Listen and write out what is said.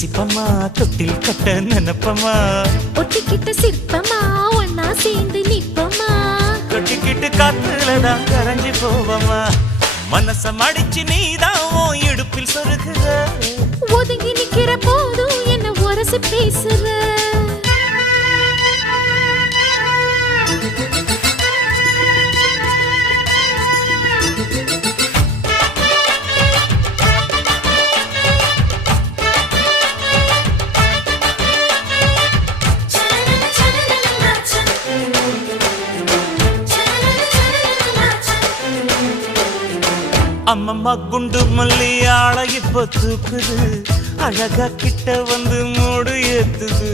ரசிப்பமா தொட்டில் கட்ட நினைப்பமா ஒட்டிக்கிட்ட சிற்பமா ஒன்னா சேர்ந்து நிப்பமா தொட்டிக்கிட்டு காத்துலதான் கரைஞ்சு போவமா மனச மடிச்சு நீதான் உன் இடுப்பில் சொருகுற ஒதுங்கி நிக்கிற போதும் என்ன உரசி பேசுற அம்மம்மா குண்டு மல்லி ஆள இப்ப தூக்குது அழகா கிட்ட வந்து மூடு ஏத்துது